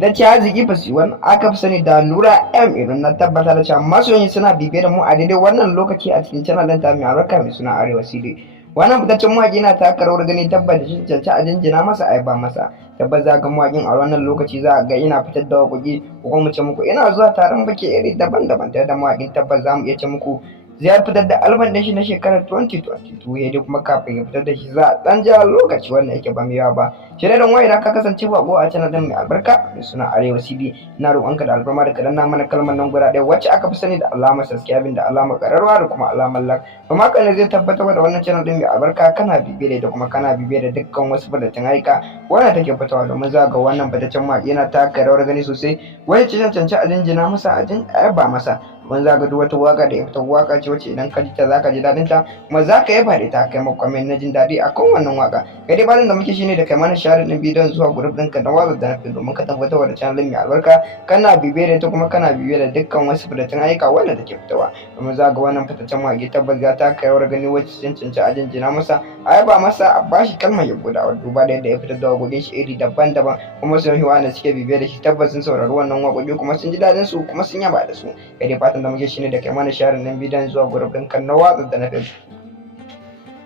Fitacciya arziki fasiwan aka fi sani da Nura M Irin na tabbatar da cewa masoyi suna bibiye da mu a daidai wannan lokaci a cikin channel ɗin ta mai albarka mai suna Arewa CD. Wannan fitaccen mawaƙi na taka rawar gani tabbata shi cancanci a jinjina masa a yaba masa. Tabbas za ga mawaƙin a wannan lokaci za ga ina fitar da waƙoƙi ko kuma mu ce muku ina zuwa taron baki iri daban-daban tare da mawaƙin tabbas za mu iya ce muku zai fitar da album din shi na shekarar 2022 ya dai kuma kafin ya fitar da shi za a ɗan ja lokaci wannan yake ba mai yawa ba. Shirin wai da ka kasance bako a channel din mai albarka mai suna Arewa CD ina roƙonka da alfarma da kadan mana kalmar nan guda ɗaya wacce aka fi sani da alamar subscribing da alamar ƙararrawa da kuma alamar like. Kuma hakan ne zai tabbatar da wannan channel din mai albarka kana bibiye da kuma kana bibiye da dukkan wasu fadatin aika wannan take fitowa domin za ga wannan fitaccen mawaƙi yana taka rawar gani sosai wacce cancanci a jinjina masa a yaba masa. Wani za ka duk wata waka da ya fita waka ce wacce idan ka ji ta za ka ji daɗin ta kuma za ka yaba da ta kai maka comment na jin daɗi a kan wannan waka. Kai dai bayan da muke shine da kai mana share ɗin bidiyon zuwa group ɗinka na WhatsApp da na film domin ka tabbatar da channel mai albarka kana bibiye da ita kuma kana bibiye da dukkan wasu fitattun ayyuka wanda take fitowa. Domin za ga wannan fitaccen mawaƙi tabbas ya taka rawar gani wacce cancanci a jinjina masa a yaba masa a bashi kalmar yabo da duba da yadda ya fitar da waƙoƙin shi iri daban-daban kuma sun yi wanda suke bibiye da shi tabbas sun saurari wannan waƙoƙi kuma sun ji daɗin su kuma sun yaba da su. Kai dai fatan da muke shine da kai mana sharing din bidiyon zuwa gurbin ɗin kan na WhatsApp da na Facebook.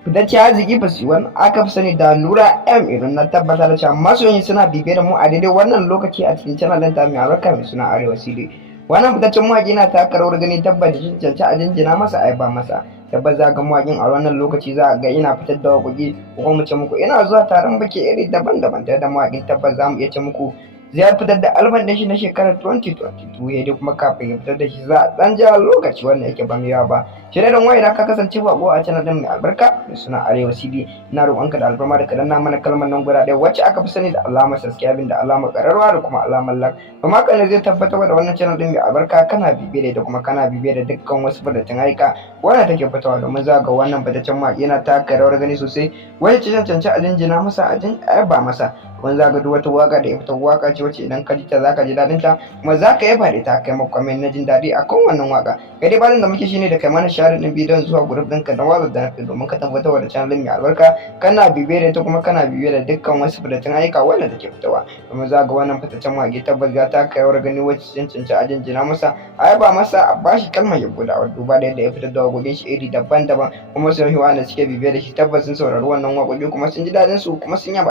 Fitacciya arziki fasiwan aka fi sani da Nura M Irin na tabbatar da cewa masoyi suna bibiye da mu a daidai wannan lokaci a cikin channel ɗin ta mai albarka mai suna Arewa CD. Wannan fitaccen mawaƙi na taka rawar gani tabbata shi cancanci a jinjina masa a yaba masa. Tabbas za ga mawaƙin a wannan lokaci za ga ina fitar da waƙoƙi ko kuma mu ce muku ina zuwa taron baki iri daban-daban tare da mawaƙin tabbas za mu iya ce muku zai fitar da album din shi na shekarar 2022 ya dai kuma kafin ya fitar da shi za a ɗan ja lokaci wannan yake ba mai yawa ba. Shirin wai da ka kasance bako a channel din mai albarka mai suna Arewa CD ina roƙonka da alfarma da kadan mana kalmar nan guda ɗaya wacce aka fi sani da alamar subscribing da alamar ƙararrawa da kuma alamar like. Kuma hakan ne zai tabbatar da wannan channel din mai albarka kana bibiye da ita kuma kana bibiye da dukkan wasu fitattun aika wannan take fitowa domin za ga wannan fitaccen mawaƙi yana taka rawar gani sosai wacce cancanci a jinjina masa a yaba masa. Wani za ka duk wata waka da ya fita waka ce wacce idan ka ji ta za ka ji daɗin ta kuma za ka yaba da ta kai maka comment na jin daɗi a kan wannan waka. Kai dai bayan da muke shine da kai mana share ɗin bidiyon zuwa group ɗinka na WhatsApp da na film domin ka tabbatar da channel mai albarka kana bibiye da ita kuma kana bibiye da dukkan wasu fitattun ayyuka wanda take fitowa. Domin za ga wannan fitaccen mawaƙi tabbas ya taka rawar gani wacce cancanci a jinjina masa a yaba masa a bashi kalmar yabo da duba da yadda ya fitar da waƙoƙin shi iri daban-daban kuma sun yi wanda suke bibiye da shi tabbas sun saurari wannan waƙoƙi kuma sun ji daɗin su kuma sun yaba.